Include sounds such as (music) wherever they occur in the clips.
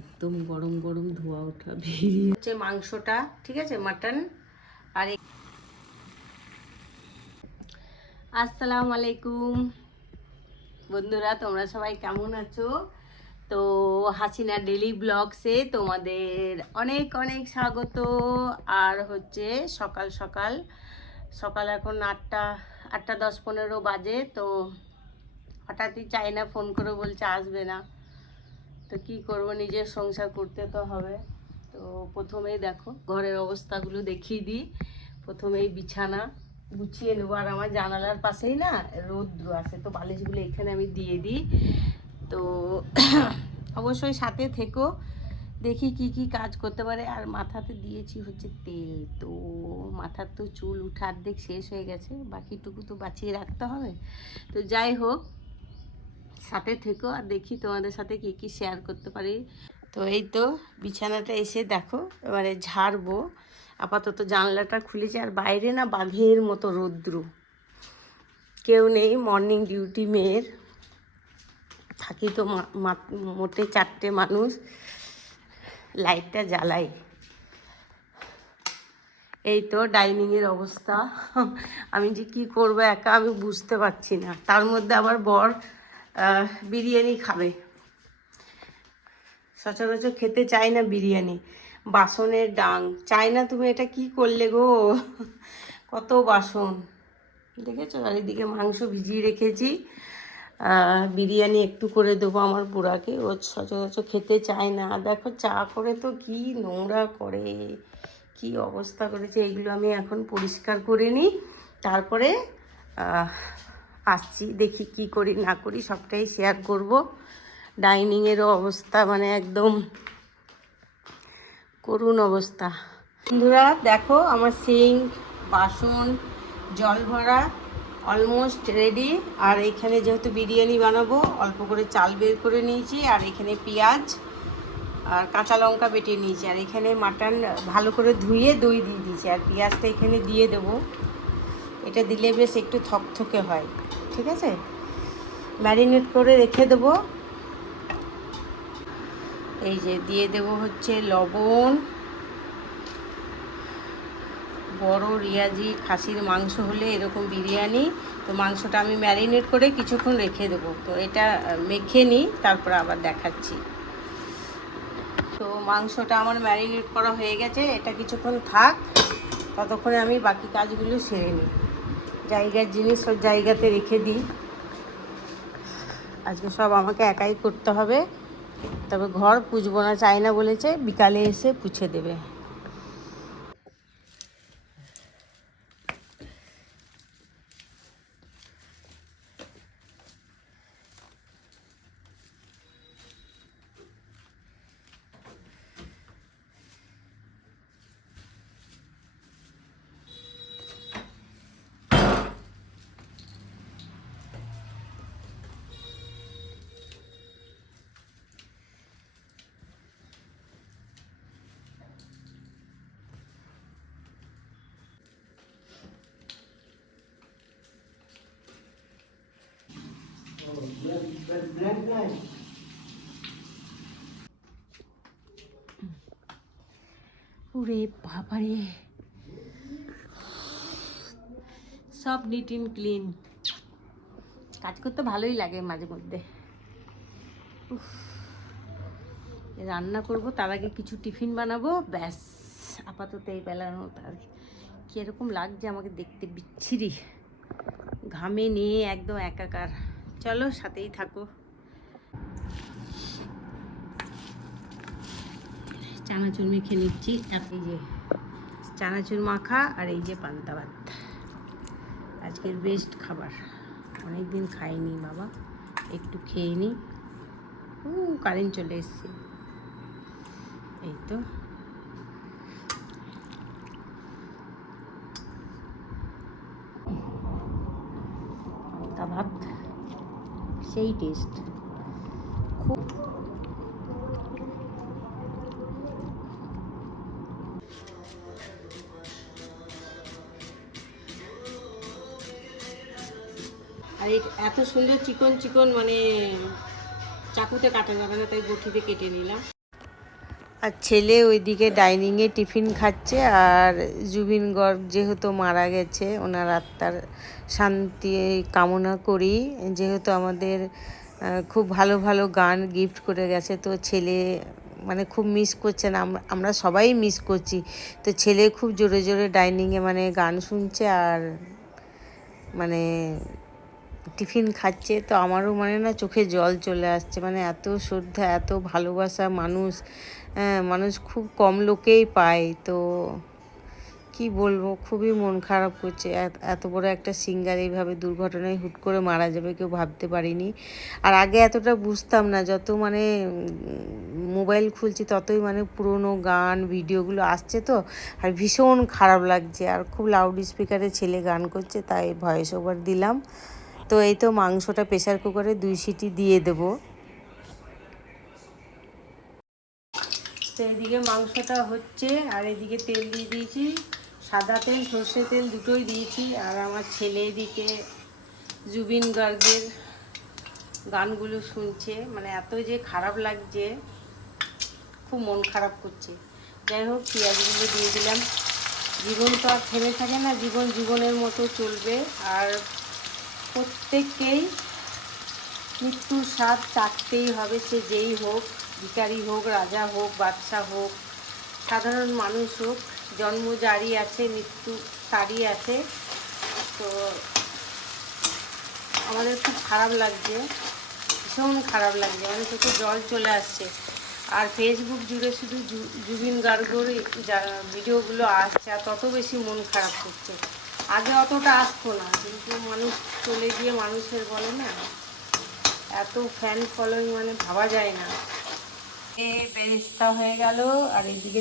একদম গরম গরম ধোয়া ওঠা হচ্ছে মাংসটা, ঠিক আছে? মাটন আর আসসালামু আলাইকুম। বন্ধুরা, তোমরা সবাই কেমন আছো? তো হাসিনা ডেলি ব্লগসে তোমাদের অনেক অনেক স্বাগত। আর হচ্ছে সকাল সকাল সকাল এখন আটটা আটটা দশ পনেরো বাজে, তো হঠাৎই চাই না ফোন করে বলছে আসবে না। তো কি করব? নিজের সংসার করতে তো হবে। তো প্রথমেই দেখো, ঘরের অবস্থাগুলো দেখিয়ে দিই। প্রথমেই বিছানা গুছিয়ে নেব। আর আমার জানালার পাশেই না রৌদ্র আছে, তো বালিশগুলো এখানে আমি দিয়ে দিই। তো (coughs) অবশ্যই সাথে থেকো, দেখি কি কি কাজ করতে পারে। আর মাথাতে দিয়েছি হচ্ছে তেল। তো মাথার তো চুল উঠা অর্ধেক শেষ হয়ে গেছে, বাকিটুকু তো বাঁচিয়ে রাখতে হবে। তো যাই হোক সাথে থেকো আর দেখি তোমাদের সাথে কি কি শেয়ার করতে পারি। তো এই তো বিছানাটা এসে দেখো, এবারে ঝাড়বো। আপাতত জানলাটা খুলেছে আর বাইরে না বাঘের মতো রৌদ্র। কেউ নেই মর্নিং ডিউটি মেয়ের। থাকি তো মোটে চারটে মানুষ। লাইটটা জ্বালাই। এই তো ডাইনিংয়ের অবস্থা। আমি যে কি করব একা আমি বুঝতে পারছি না। তার মধ্যে আবার বর বিরিয়ানি খাবে। সচরাচর খেতে চাই না বিরিয়ানি। বাসনের ডাং। চাই না তুমি এটা কি করলে গো? কত বাসন। দেখেছ? চারিদিকে মাংস ভিজিয়ে রেখেছি। বিরিয়ানি একটু করে দেবো আমার বুড়াকে। ও সচরাচর খেতে চায় না। দেখো, চা করে তো কি নোংরা করে। কি অবস্থা করেছে? এগুলো আমি এখন পরিষ্কার করে নিই। তারপরে আসছি, দেখি কি করি, না করি, সবটাই শেয়ার করব। ডাইনিংয়েরও অবস্থা মানে একদম করুণ অবস্থা। বন্ধুরা, দেখো আমার সিঙ্ক বাসন, জল ভরা অলমোস্ট রেডি আর এখানে যেহেতু বিরিয়ানি বানাবো, অল্প করে চাল বের করে নিয়েছি, আর এখানে পেঁয়াজ আর কাঁচা লঙ্কা বেটে নিয়েছি। আর এখানে মাটন ভালো করে ধুয়ে দই দিয়ে দিয়েছি, আর পেঁয়াজটা এখানে দিয়ে দেবো। এটা দিলে বেশ একটু থকথকে হয়। ঠিক আছে? ম্যারিনেট করে রেখে দেবো। এই যে দিয়ে দেবো হচ্ছে লবণ, বড় রিয়াজি খাসির মাংস হলে এরকম বিরিয়ানি। তো মাংসটা আমি ম্যারিনেট করে কিছুক্ষণ রেখে দেবো। তো এটা মেখে নিই, তারপর আবার দেখাচ্ছি। তো মাংসটা আমার ম্যারিনেট করা হয়ে গেছে, এটা কিছুক্ষণ থাক, ততক্ষণে আমি বাকি কাজগুলো সেরে নিই। জায়গার জিনিস সব জায়গাতে রেখে দিই। আজকে সব আমাকে একাই করতে হবে। তবে ঘর পুজবো না চাই না বলেছে, বিকালে এসে পুছে দেবে। ওরে বাবারে। সব নিট ইন ক্লিন কাজ করতে ভালোই লাগে মাঝে মধ্যে। রান্না করব, তার আগে কিছু টিফিন বানাবো, ব্যাস। আপাতত এই বেলার মতো আর। কীরকম লাগছে আমাকে দেখতে, বিচ্ছিরি। ঘামে নিয়ে একদম একাকার। চলো সাথেই থাকো। চানাচুর মেখে নিচ্ছি এই যে চানাচুর মাখা আর এই যে পান্তা ভাত। আজকের বেস্ট খাবার। অনেক দিন খাইনি বাবা একটু খেয়ে নিই ও কারেন্ট চলে এসছে। এই তো পান্তা ভাত সেই টেস্ট খুব আর এত সুন্দর চিকন চিকন মানে চাকুতে কাটা যাবে না তাই বটিতে কেটে নিলাম। আর ছেলে ওইদিকে ডাইনিংয়ে টিফিন খাচ্ছে আর জুবিন গর্গ যেহেতু মারা গেছে, ওনার আত্মার শান্তি কামনা করি। যেহেতু আমাদের খুব ভালো ভালো গান গিফট করে গেছে, তো ছেলে মানে খুব মিস করছেন আমরা আমরা সবাই মিস করছি। তো ছেলে খুব জোরে জোরে ডাইনিংয়ে মানে গান শুনছে আর মানে টিফিন খাচ্ছে তো আমারও মানে না চোখে জল চলে আসছে। মানে এত শ্রদ্ধা এত ভালোবাসা মানুষ হ্যাঁ, মানুষ খুব কম লোকেই পায়। তো কি বলব খুবই মন খারাপ করছে। এত- এত বড় একটা সিঙ্গার এইভাবে দুর্ঘটনায় হুট করে মারা যাবে কেউ ভাবতে পারিনি। আর আগে এতটা বুঝতাম না যত মানে মোবাইল খুলছি ততই মানে পুরোনো গান ভিডিওগুলো আসছে তো আর ভীষণ খারাপ লাগছে। আর খুব লাউড স্পিকারে ছেলে গান করছে তাই ভয়েস ওভার দিলাম। তো এই তো মাংসটা প্রেসার কুকারে দুই সিটি দিয়ে দেবো। তো মাংসটা হচ্ছে, আর এদিকে তেল দিয়ে দিয়েছি। সাদা তেল, সর্ষে তেল দুটোই দিয়েছি, আর আমার ছেলে এদিকে জুবিন গার্গের গানগুলো শুনছে। মানে এত যে খারাপ লাগছে, খুব মন খারাপ করছে। যাই হোক, পেঁয়াজগুলো দিয়ে দিলাম। জীবন তো আর থেমে থাকে না, জীবন জীবনের মতো চলবে। আর প্রত্যেককেই মৃত্যুর স্বাদ চাকতেই হবে, সে যেই হোক ভিকারি হোক, রাজা হোক বাচ্চা হোক, সাধারণ মানুষ হোক, জন্ম জারি আছে, মৃত্যু তারই আছে। তো আমাদের খুব খারাপ লাগছে, ভীষণ খারাপ লাগছে মানে চোখে জল চলে আসছে। আর ফেসবুক জুড়ে শুধু জুবিন গার্গর ভিডিওগুলো আসছে, আর তত বেশি মন খারাপ করছে। আগে অতটা আসতো না, কিন্তু মানুষ চলে গিয়ে মানুষের বলে না, এত ফ্যান ফলোয়িং মানে ভাবা যায় না। হয়ে গেল, আর এইদিকে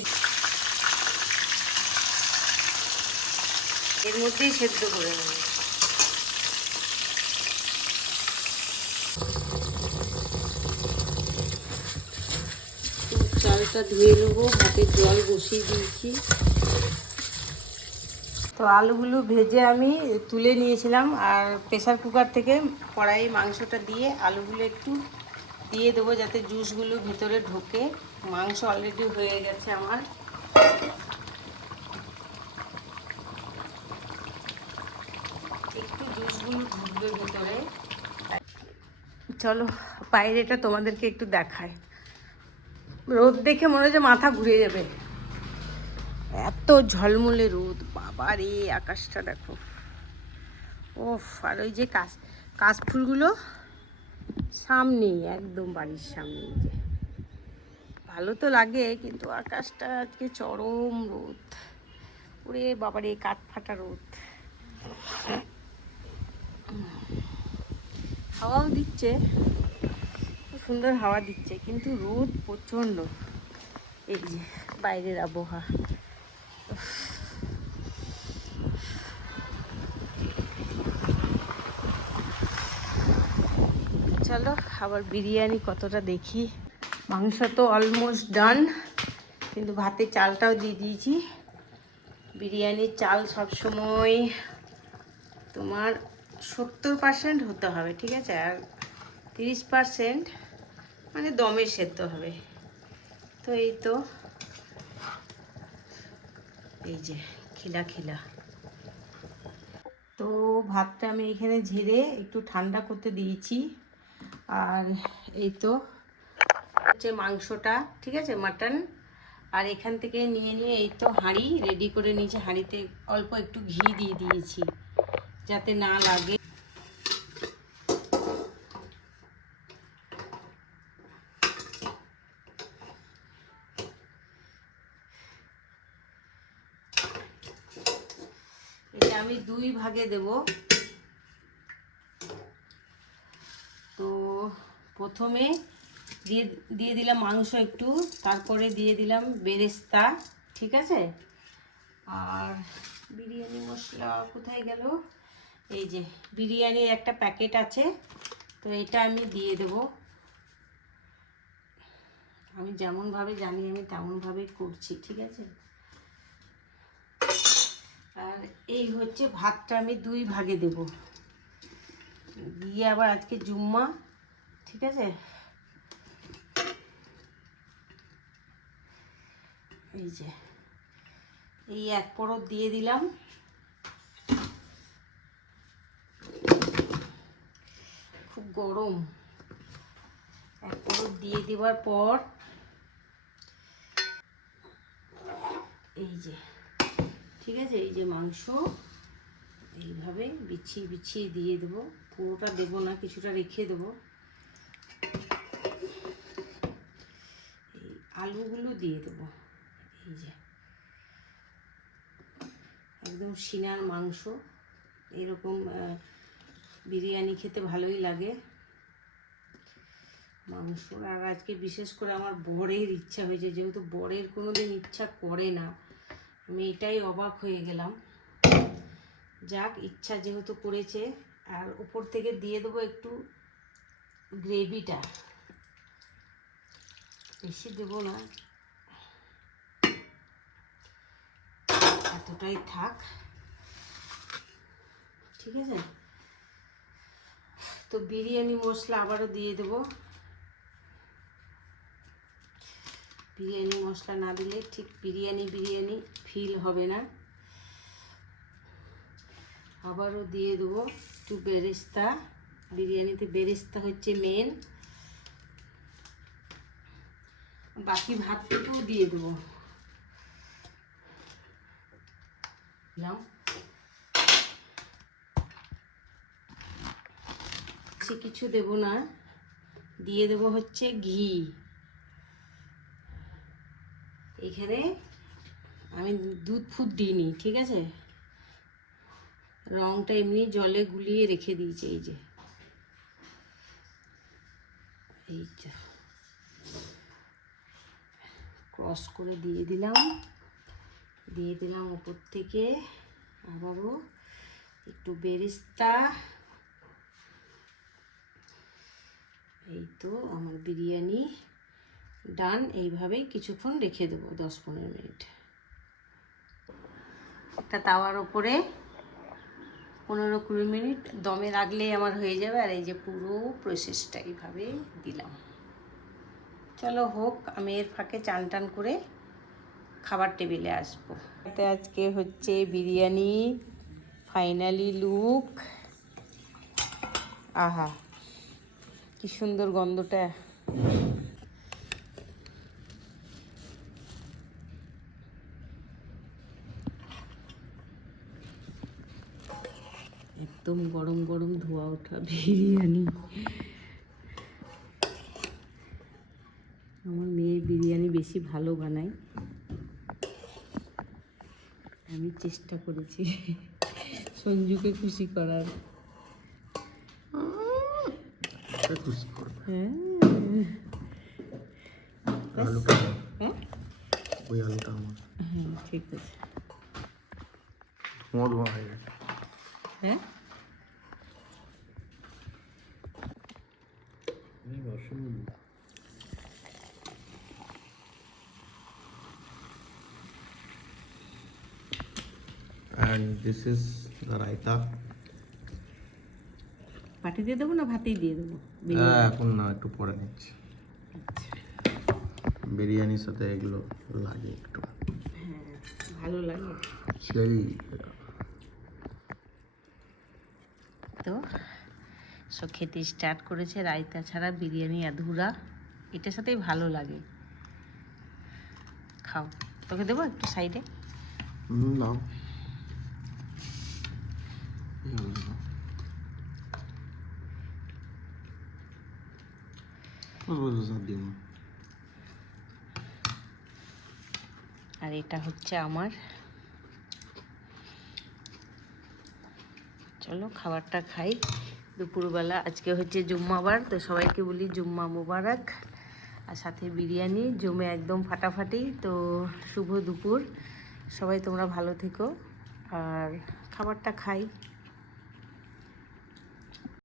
এর মধ্যেই সেদ্ধ করে নেব। চালটা ধুয়ে নেব, হাতে জল বসিয়ে দিয়েছি। তো আলুগুলো ভেজে আমি তুলে নিয়েছিলাম আর প্রেসার কুকার থেকে কড়াই মাংসটা দিয়ে আলুগুলো একটু দিয়ে দেবো যাতে জুসগুলো ভিতরে ঢোকে। মাংস অলরেডি হয়ে গেছে আমার। একটু জুসগুলো ঢুকবে ভিতরে। চলো, বাইরেটা তোমাদেরকে একটু দেখায় রোদ দেখে মনে হচ্ছে মাথা ঘুরে যাবে। এত ঝলমলে রোদ বাবা রে আকাশটা দেখো। ওফ আর ওই যে কাশ, কাশফুলগুলো সামনেই একদম বাড়ির সামনেই যে। ভালো তো লাগে, কিন্তু আকাশটা আজকে চরম রোদ। ওরে বাবারে, কাঠ ফাটা রোদ। হাওয়াও দিচ্ছে সুন্দর হাওয়া দিচ্ছে, কিন্তু রোদ প্রচণ্ড। এই যে, বাইরের আবহাওয়া। চলো আবার বিরিয়ানি কতটা দেখি। মাংস তো অলমোস্ট ডান কিন্তু ভাতের চালটাও দিয়ে দিয়েছি। বিরিয়ানির চাল সব সময় তোমার সত্তর পার্সেন্ট হতে হবে, ঠিক আছে? আর তিরিশ পার্সেন্ট মানে দমে সেদ্ধ হবে। তো এই তো এই যে, খিলা খিলা। তো ভাতটা আমি এখানে ঝেড়ে একটু ঠান্ডা করতে দিয়েছি। আর এই তো হচ্ছে মাংসটা, ঠিক আছে, মাটন। আর এখান থেকে নিয়ে নিয়ে এই তো হাঁড়ি রেডি করে নিয়েছি। হাঁড়িতে অল্প একটু ঘি দিয়ে দিয়েছি, যাতে না লাগে এটা আমি দুই ভাগে দেব। তো প্রথমে দিয়ে দিয়ে দিলাম মাংস একটু, তারপরে দিয়ে দিলাম বেরেস্তা, ঠিক আছে? আর বিরিয়ানি মশলা কোথায় গেল? এই যে, বিরিয়ানির একটা প্যাকেট আছে, তো এটা আমি দিয়ে দেব। আমি যেমনভাবে জানি, আমি তেমনভাবেই করছি, ঠিক আছে? আর এই হচ্ছে ভাতটা আমি দুই ভাগে দেব। দিয়ে আবার আজকে জুম্মা, ঠিক আছে? এই যে, এই এক পরত দিয়ে দিলাম। খুব গরম। এক পরত দিয়ে দেওয়ার পর, এই যে ঠিক আছে? এই যে মাংস, এইভাবে বিছিয়ে বিছিয়ে দিয়ে দেবো। পুরোটা দেবো না, কিছুটা রেখে দেবো। এই আলুগুলো দিয়ে দেবো। এই যে একদম সিনার মাংস। এরকম বিরিয়ানি খেতে ভালোই লাগে। মাংস, আর আজকে বিশেষ করে আমার বরের ইচ্ছা হয়েছে, যেহেতু বরের কোনো দিন ইচ্ছা করে না আমি এটাই অবাক হয়ে গেলাম। যাক, ইচ্ছা যেহেতু করেছে, আর উপর থেকে দিয়ে দেবো একটু গ্রেভিটা। বেশি দেবো না। এতটাই থাক। ঠিক আছে? তো বিরিয়ানি মশলা আবারও দিয়ে দেবো। বিরিয়ানি, মশলা না দিলে ঠিক বিরিয়ানি বিরিয়ানি ফিল হবে না। আবারও দিয়ে দেবো একটু বেরেস্তা। বিরিয়ানিতে বেরেস্তা হচ্ছে মেন বাকি ভাতটুকুও দিয়ে দেবো। দিলাম সে কিছু দেব না। দিয়ে দেবো হচ্ছে ঘি। এখানে আমি দুধ ফুট দিইনি ঠিক আছে? রংটা এমনি জলে গুলিয়ে রেখে দিয়েছে, এই যে। এই ক্রস করে দিয়ে দিলাম। দিয়ে দিলাম ওপর থেকে আবারও একটু বেরিস্তা। এই তো আমার বিরিয়ানি। ডান, এইভাবেই কিছুক্ষণ রেখে দেবো, দশ পনেরো মিনিট। একটা তাওয়ার ওপরে পনেরো কুড়ি মিনিট দমে রাখলেই আমার হয়ে যাবে, আর এই যে পুরো প্রসেসটা এইভাবে দিলাম। চলো হোক, আমি এর ফাঁকে চান টান করে খাবার টেবিলে আসব। আজকে হচ্ছে বিরিয়ানি, ফাইনালি লুক। আহা, কি সুন্দর গন্ধটা। একদম গরম গরম ধোয়া ওঠা বিরিয়ানি। আমার মেয়ে বিরিয়ানি বেশি ভালো বানায়। আমি চেষ্টা করেছি সঞ্জুকে খুশি করার। হ্যাঁ। হ্যাঁ? হ্যাঁ ঠিক আছে। ধোঁয়া ধোঁয়া হয়ে গেছে। হ্যাঁ? And this is the raita. পাটি দিয়ে দেবো না ভাতেই দিয়ে দেবো? হ্যাঁ, এখন না একটু পরে নিচ্ছি। বিরিয়ানির সাথে এগুলো লাগে একটু। হ্যাঁ ভালো লাগে। সেই তো। সব খেতে স্টার্ট করেছে রায়তা ছাড়া বিরিয়ানি আধুরা। এটার সাথেই ভালো লাগে। খাও। তোকে দেবো একটু সাইডে না। আর এটা হচ্ছে আমার চলো খাবারটা খাই। দুপুরবেলা আজকে হচ্ছে জুম্মাবার তো সবাইকে বলি জুম্মা মুবারক আর সাথে বিরিয়ানি। জমে একদম ফাটাফাটি, তো শুভ দুপুর। সবাই তোমরা ভালো থেকো। আর খাবারটা খাই।